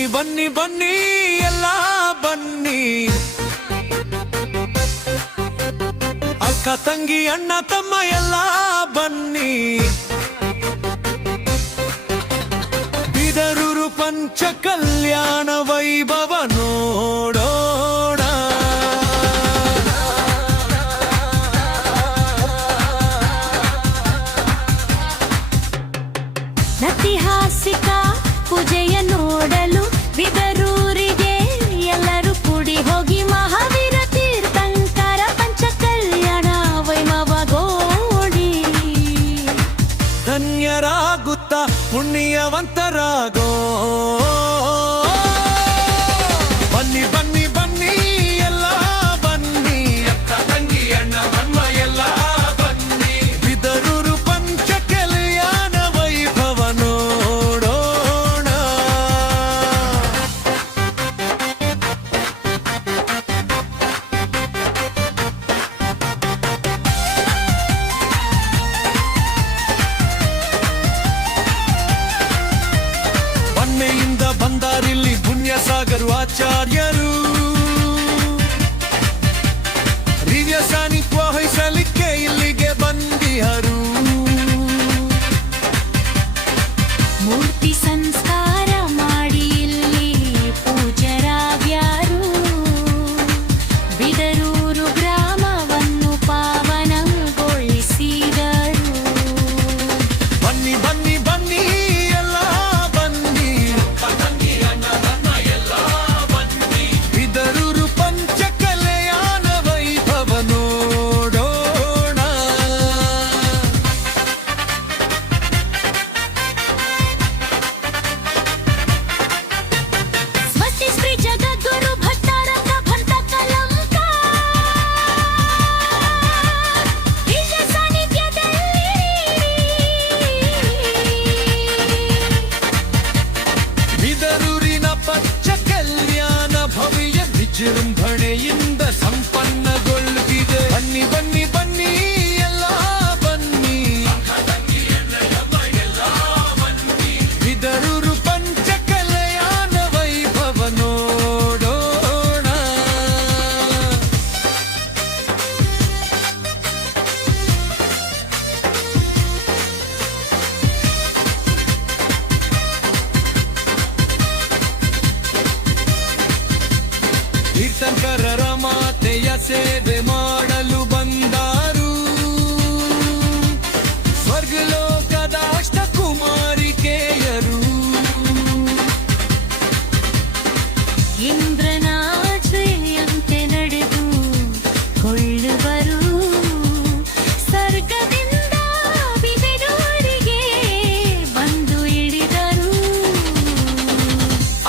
ಬನ್ನಿ ಬನ್ನಿ ಬನ್ನಿ ಎಲ್ಲ ಬನ್ನಿ, ಅಕ್ಕ ತಂಗಿ ಅಣ್ಣ ತಮ್ಮ ಎಲ್ಲ ಬನ್ನಿ, ಬಿದರೂರು ಪಂಚ ಕಲ್ಯಾಣ ವೈಭವ ನೋಡೋಣ. ಐತಿಹಾಸಿಕ ಪೂಜೆಯ ನೋಡಲು ಬಿದರೂರಿಗೆ ಎಲ್ಲರೂ ಕೂಡಿ ಹೋಗಿ ಮಹಾವೀರ ತೀರ್ಥಂಕರ ಪಂಚ ಕಲ್ಯಾಣ ವೈಭವಗೋಡಿ. ಧನ್ಯರಾಗುತ್ತಾ ಪುಣ್ಯವಂತರಾಗೋ. ಬನ್ನಿ ಬನ್ನಿ ಬನ್ನಿ ಎಲ್ಲ ಬನ್ನಿ, ಅಕ್ಕ ತಂಗಿ ಅಣ್ಣ ತಮ್ಮ ಎಲ್ಲ ಬನ್ನಿ, ಬಿದರೂರು ಪಂಚ ಕಲ್ಯಾಣ ವೈಭವ ನೋಡೋಣ. ಬನ್ನೆಯಿಂದ ಬಂದಾರಿಲ್ಲಿ ಪುಣ್ಯಸಾಗರು ಆಚಾರ್ಯರು, ದಿವ್ಯ ಸಾನ್ನಿಧ್ಯ ವಹಿಸಲಿಕ್ಕೆ ಇಲ್ಲಿಗೆ ಬಂದಿಹರು. ಮೂರ್ತಿ ಸಂಸ್ಕಾರ ಮಾಡಿ ಇಲ್ಲಿ ಪೂಜರಾಗ್ಯಾರು, ಬಿದರೂರು ಗ್ರಾಮವನ್ನು ಪಾವನಗೊಳಿಸಿದರು. ಬನ್ನಿ ಬನ್ನಿ ಬನ್ನಿ ಎಲ್ಲ ಬನ್ನಿ, ಬಿದರೂರು ಪಂಚ ಕಲ್ಯಾಣ ವೈಭವ ನೋಡೋಣ. ಸ್ವಸ್ತಿ ಶ್ರೀ ಜಗದ್ಗುರು ಭಟ್ಟಾರಕ ಭಂತ ಕಲಂಕ ನಿಜ ಸಾನ್ನಿಧ್ಯದಲ್ಲಿ ಬಿದರೂರಿನ ಪಂಚ ಕಲ್ಯಾಣ ಭವ್ಯ ವಿಜೃಂಭಣೆಯಿಂದ ಸಂಪನ್ನಗೊಳ್ಳುತ್ತಿದೆ. ಬನ್ನಿ ಬನ್ನಿ ಬನ್ನಿ ಎಲ್ಲ ಬನ್ನಿ, ಬಿದರೂರು ಪಂಚ ಕಲ್ಯಾಣ ವೈಭವ ನೋಡೋಣ. ತೀರ್ಥಂಕರರ ಮಾತೆಯ ಸೇವೆ ಮಾಡಲು ಬಂದಾರು, ಸ್ವರ್ಗಲೋಕದ ಅಷ್ಟಕುಮಾರಿಕೆಯರು. ಇಂದ್ರನಾಜ್ಞೆಯಂತೆ ನಡೆದು ಕೊಳ್ಳುವರು, ಸ್ವರ್ಗದಿಂದ ಬಿದರೂರಿಗೆ ಬಂದು ಇಳಿದರು.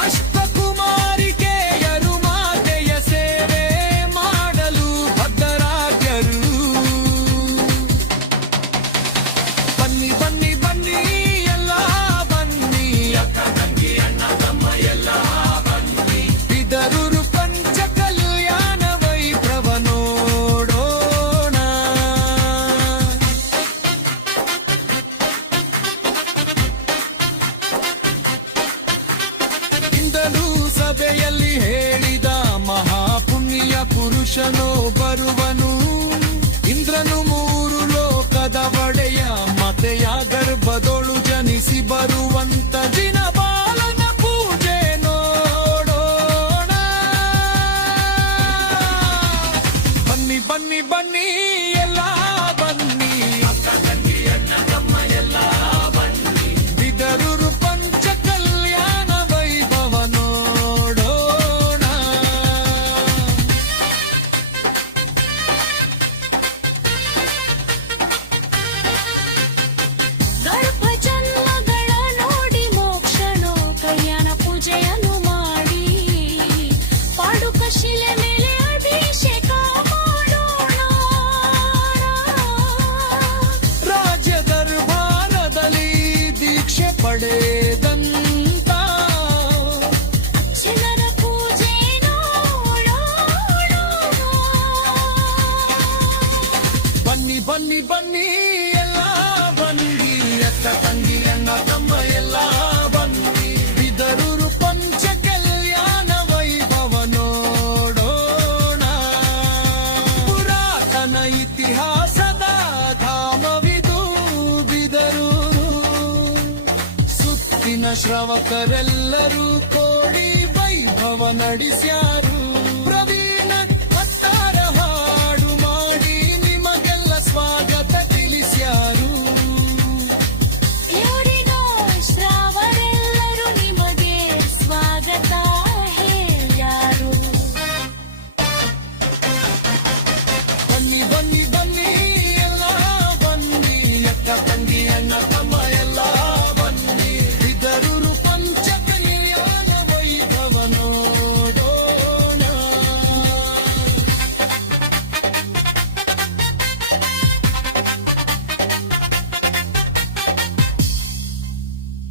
ಅಷ್ಟಕುಮಾರಿಕೆಯರು ಮಾತೆಯ ಸೇವೆ ಮಾಡಲು ಭದ್ರಾಗ್ಯರು. ಬನ್ನಿ ಬನ್ನಿ ಬನ್ನಿ ಎಲ್ಲ ಬನ್ನಿ, ಅಕ್ಕ ತಂಗಿ ಅಣ್ಣ ತಮ್ಮ ಎಲ್ಲ ಬನ್ನಿ, ಬಿದರೂರು ಪಂಚ ಕಲ್ಯಾಣ ವೈಭವ ನೋಡೋಣ. ಇಂದಲೂ ಸಭೆಯಲ್ಲಿ ಹೇಳಿದ ಮಹಾಪುಣ್ಯ ಪುರುಷನೋ ಬರುವನು, ಇಂದ್ರನು ಮೂರು ಲೋಕದ ಒಡೆಯ ಮತೆಯ ಗರ್ಭದೊಳು ಜನಿಸಿ ಬರುವಂತ ಜಿನ ಬಾಲನ ಪೂಜೆ ನೋಡೋಣ. ಬನ್ನಿ ಬನ್ನಿ ಬನ್ನಿ ಎಲ್ಲ ಬನ್ನಿ, ಅಕ್ಕ ತಂಗಿ ಅಣ್ಣ ತಮ್ಮ ಎಲ್ಲ ಬನ್ನಿ, ಬಿದರೂರು ಪಂಚ ಕಲ್ಯಾಣ ವೈಭವ ನೋಡೋಣ. ಗರ್ಭ ಜನ್ಮಗಳ ನೋಡಿ ಮೋಕ್ಷಣೋ ಕಲ್ಯಾಣ ಪೂಜೆಯನ್ನು ಮಾಡಿ ಪಾಡುಕ ಶಿಲೆ ಮೇಲೆ ಅಭಿಷೇಕ ಮಾಡೋಣ. ರಾಜ್ಯ ದರ್ಬಾರದಲ್ಲಿ ದೀಕ್ಷೆ ಪಡೆದಂತ ಅರ್ಚನರ ಪೂಜೆ ನೋಡೋಣ. ಬನ್ನಿ ಬನ್ನಿ ಬನ್ನಿ ಎಲ್ಲ ಬನ್ನಿ, ಅಕ್ಕ ತಂಗಿ ಅಣ್ಣ ತಮ್ಮ ಎಲ್ಲ ಬನ್ನಿ, ಬಿದರೂರು ಪಂಚ ಶ್ರವಕರೆಲ್ಲರೂ ಕೋಡಿ ವೈಭವ ನಡೆಸ್ಯಾರು. ಪ್ರವೀಣ ಹತ್ತಾರ ಹಾಡು ಮಾಡಿ ನಿಮಗೆಲ್ಲ ಸ್ವಾಗತ ತಿಳಿಸ್ಯಾರು. ಯೂರಿನೋ ಶ್ರಾವರೆಲ್ಲರೂ ನಿಮಗೆ ಸ್ವಾಗತ ಹೇಳ್ಯಾರು. ಬನ್ನಿ ಬನ್ನಿ ಬನ್ನಿ ಎಲ್ಲ ಬನ್ನಿ, ಅಕ್ಕ ತಂಗಿ ಅಣ್ಣ